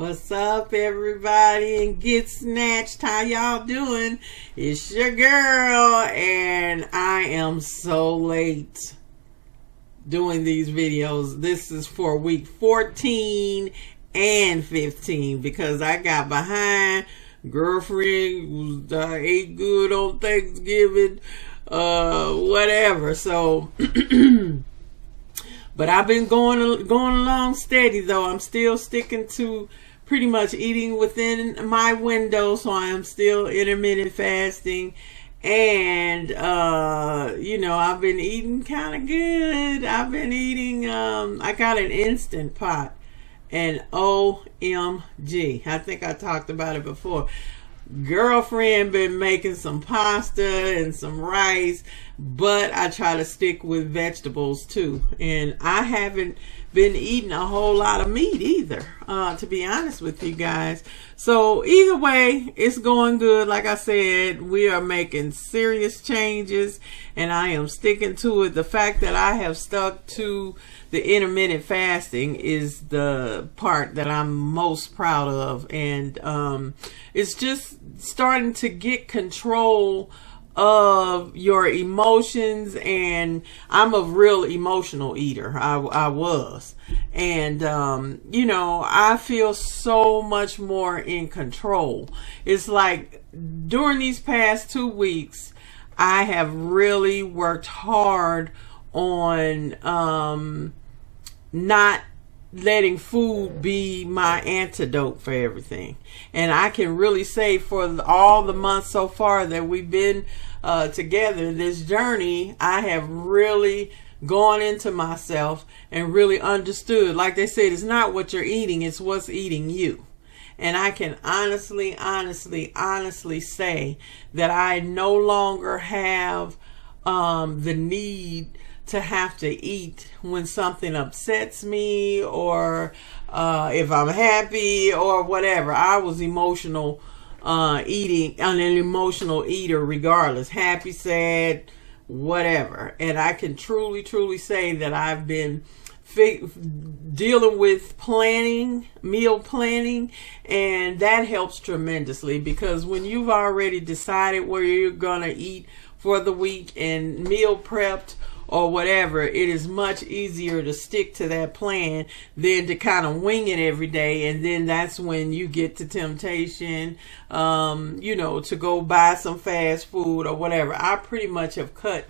What's up, everybody, and Get Snatched? How y'all doing? It's your girl, and I am so late doing these videos. This is for week 14 and 15 because I got behind. Girlfriend ate good on Thanksgiving, whatever. So but I've been going along steady, though. I'm still sticking to pretty much eating within my window, so I am still intermittent fasting. And you know, I've been eating kind of good. I've been eating I got an Instant Pot, and OMG, I think I talked about it before. Girlfriend been making some pasta and some rice, but I try to stick with vegetables too. And I haven't been eating a whole lot of meat either, to be honest with you guys. So either way, it's going good. Like I said, we are making serious changes, and I am sticking to it. The fact that I have stuck to the intermittent fasting is the part that I'm most proud of. And it's just starting to get control of your emotions. And I'm a real emotional eater. I was. And you know, I feel so much more in control. It's like during these past 2 weeks, I have really worked hard on not letting food be my antidote for everything. And I can really say for all the months so far that we've been together, this journey, I have really gone into myself and really understood. Like they said, it's not what you're eating, it's what's eating you. And I can honestly say that I no longer have the need to have to eat when something upsets me, or if I'm happy or whatever. I was emotional eating, an emotional eater regardless, happy, sad, whatever. And I can truly say that I've been dealing with planning, meal planning, and that helps tremendously, because when you've already decided where you're gonna eat for the week and meal prepped or whatever, it is much easier to stick to that plan than to kind of wing it every day. And then that's when you get to temptation, you know, to go buy some fast food or whatever. I pretty much have cut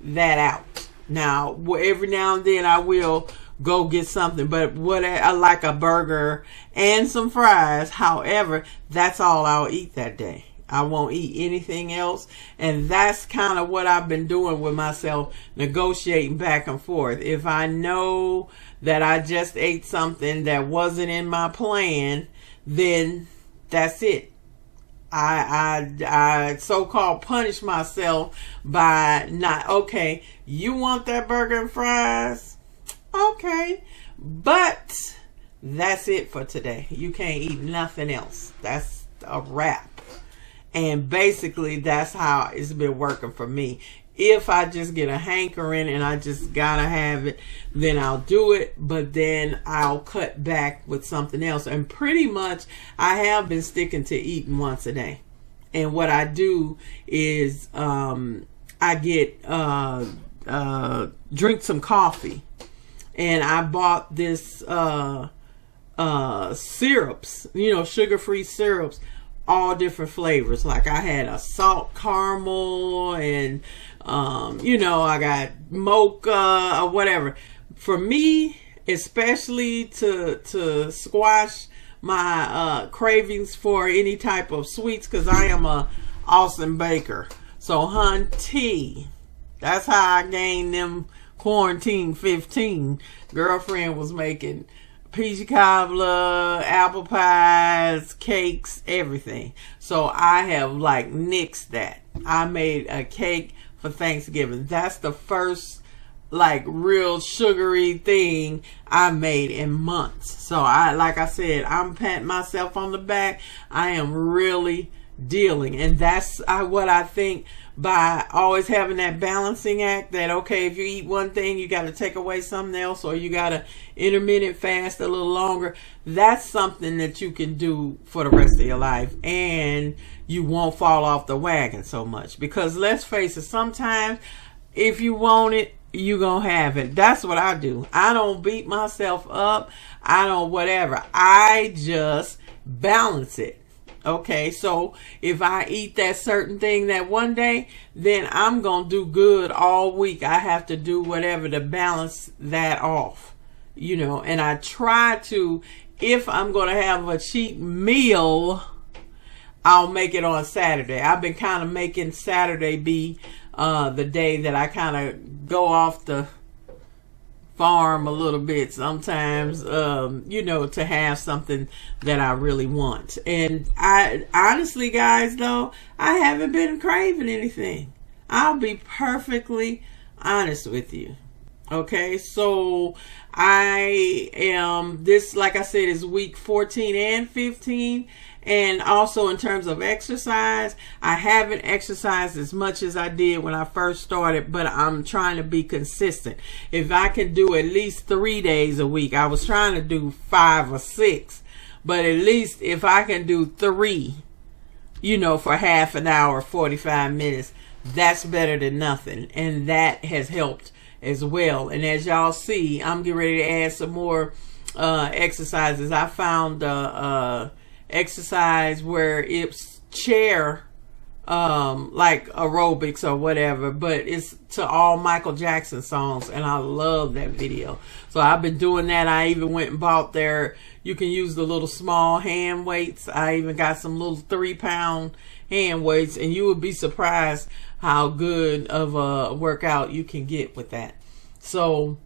that out. Now, every now and then I will go get something, but what I like, a burger and some fries. However, that's all I'll eat that day. I won't eat anything else. And that's kind of what I've been doing with myself, negotiating back and forth. If I know that I just ate something that wasn't in my plan, then that's it. I so-called punish myself by not, okay, you want that burger and fries? Okay, but that's it for today. You can't eat nothing else. That's a wrap. And basically, that's how it's been working for me. If I just get a hankering and I just gotta have it, then I'll do it. But then I'll cut back with something else. And pretty much, I have been sticking to eating once a day. And what I do is I get drink some coffee. And I bought this syrups, you know, sugar-free syrups, all different flavors. Like I had a salt caramel, and you know, I got mocha or whatever. For me, especially to squash my cravings for any type of sweets, because I am a awesome baker. So hunty, that's how I gained them quarantine 15. Girlfriend was making peach cobbler, apple pies, cakes, everything. So I have like nixed that. I made a cake for Thanksgiving. That's the first like real sugary thing I made in months. So like I said, I'm patting myself on the back. I am really dealing, and that's what I think by always having that balancing act that, okay, if you eat one thing, you got to take away something else, or you got to intermittent fast a little longer. That's something that you can do for the rest of your life, and you won't fall off the wagon so much. Because let's face it, sometimes if you want it, you gonna have it. That's what I do. I don't beat myself up. I don't whatever. I just balance it. Okay, so if I eat that certain thing that one day, then I'm gonna do good all week. I have to do whatever to balance that off, you know. And I try to, if I'm gonna have a cheat meal, I'll make it on Saturday. I've been kind of making Saturday be the day that I kind of go off the farm a little bit sometimes, you know, to have something that I really want. And I honestly, guys, though, I haven't been craving anything. I'll be perfectly honest with you. Okay, so I am, this, like I said, is week 14 and 15. And also in terms of exercise, I haven't exercised as much as I did when I first started, but I'm trying to be consistent. If I can do at least 3 days a week, I was trying to do 5 or 6, but at least if I can do 3, you know, for half an hour, 45 minutes, that's better than nothing. And that has helped as well. And as y'all see, I'm getting ready to add some more exercises. I found exercise where it's chair like aerobics or whatever, but it's to all Michael Jackson songs, and I love that video. So I've been doing that. I even went and bought their, you can use the little small hand weights. I even got some little 3-pound hand weights, and you would be surprised how good of a workout you can get with that. So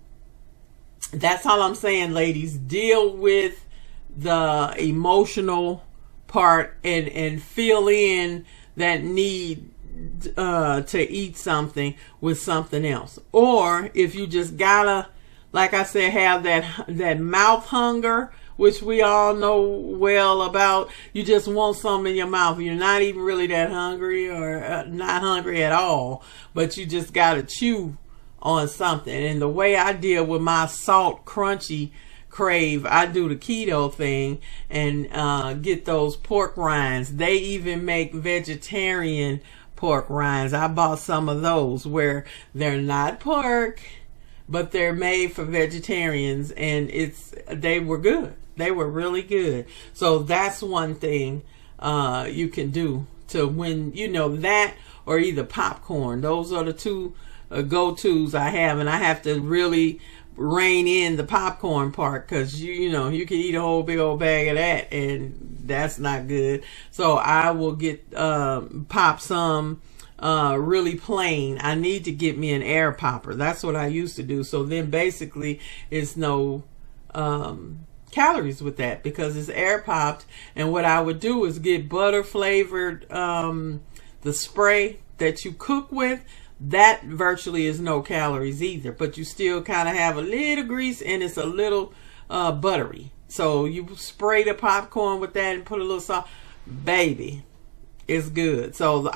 that's all I'm saying, ladies. Deal with the emotional part and fill in that need to eat something with something else. Or if you just gotta, like I said, have that mouth hunger, which we all know well about. You just want something in your mouth. You're not even really that hungry, or not hungry at all, but you just gotta chew on something. And the way I deal with my salt crunchy crave, I do the keto thing and get those pork rinds. They even make vegetarian pork rinds. I bought some of those where they're not pork, but they're made for vegetarians, and they were good. They were really good. So that's one thing you can do to when, you know, that, or either popcorn. Those are the two go-tos I have, and I have to really rein in the popcorn part, because you know, you can eat a whole big old bag of that, and that's not good. So I will get pop some really plain. I need to get me an air popper. That's what I used to do. So then basically it's no calories with that, because it's air popped. And what I would do is get butter flavored the spray that you cook with. That virtually is no calories either, but you still kind of have a little grease, and it's a little buttery. So you spray the popcorn with that and put a little salt, baby, it's good. So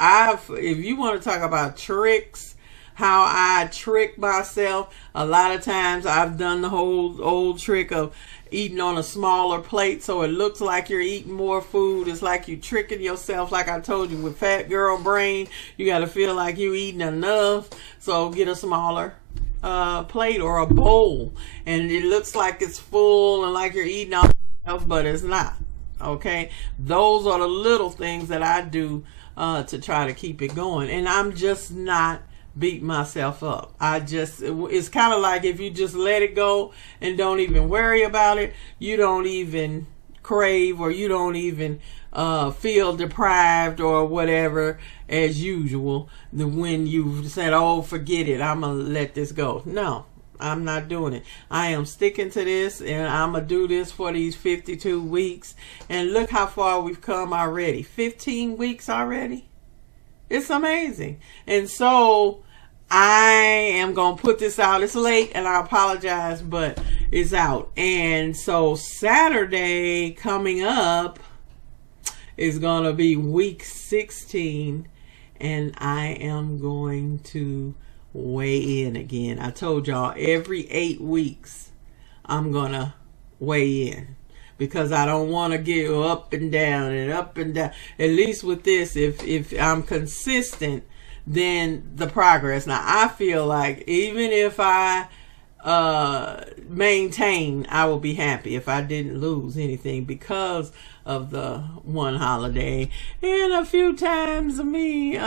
if you want to talk about tricks, how I trick myself, a lot of times I've done the whole old trick of eating on a smaller plate so it looks like you're eating more food. It's like you tricking yourself. Like I told you, with fat girl brain, you got to feel like you're eating enough. So get a smaller plate or a bowl, and it looks like it's full and like you're eating all else, but it's not. Okay, those are the little things that I do to try to keep it going, and I'm just not beat myself up. It's kind of like if you just let it go and don't even worry about it, you don't even crave, or you don't even feel deprived or whatever as usual when you said, oh, forget it, I'm gonna let this go. No, I'm not doing it. I am sticking to this, and I'm gonna do this for these 52 weeks. And look how far we've come already. 15 weeks already. It's amazing. And so I am going to put this out. It's late, and I apologize, but it's out. And so Saturday coming up is going to be week 16. and I am going to weigh in again. I told y'all every 8 weeks I'm gonna weigh in, because I don't want to get up and down and up and down. At least with this, if I'm consistent, then the progress. Now I feel like even if I maintain, I will be happy if I didn't lose anything, because of the one holiday and a few times of me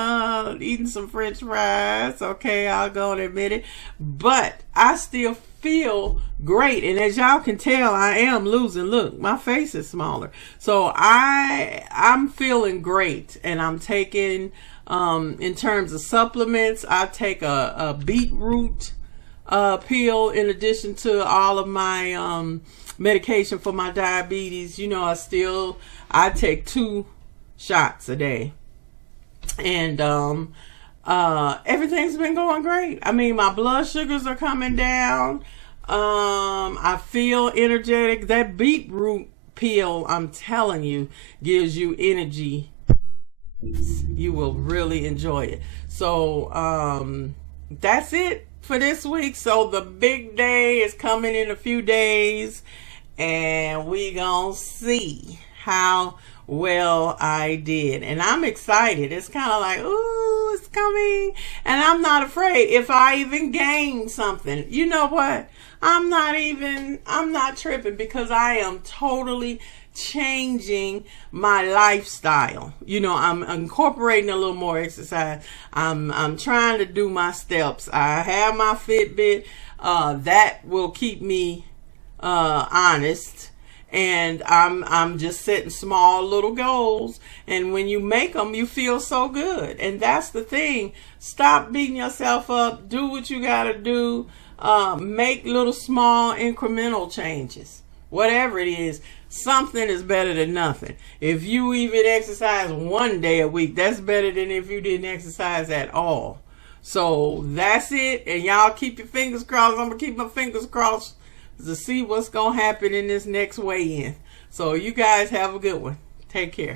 eating some french fries. Okay, I'll go and admit it, but I still feel great. And as y'all can tell, I am losing. Look, my face is smaller. So I'm feeling great. And I'm taking in terms of supplements, I take a beetroot pill in addition to all of my medication for my diabetes. You know, I take 2 shots a day, and everything's been going great. I mean, my blood sugars are coming down. I feel energetic. That beetroot pill, I'm telling you, gives you energy. You will really enjoy it. So that's it for this week. So the big day is coming in a few days, and we gonna see how well I did. And I'm excited. It's kind of like, ooh, it's coming. And I'm not afraid if I even gain something. You know what? I'm not tripping, because I am totally changing my lifestyle. You know, I'm incorporating a little more exercise. I'm trying to do my steps. I have my Fitbit. That will keep me honest. And I'm just setting small little goals. And when you make them, you feel so good. And that's the thing. Stop beating yourself up. Do what you got to do. Make little small incremental changes. Whatever it is, something is better than nothing. If you even exercise 1 day a week, that's better than if you didn't exercise at all. So that's it. And y'all keep your fingers crossed. I'm going to keep my fingers crossed to see what's going to happen in this next weigh-in. So you guys have a good one. Take care.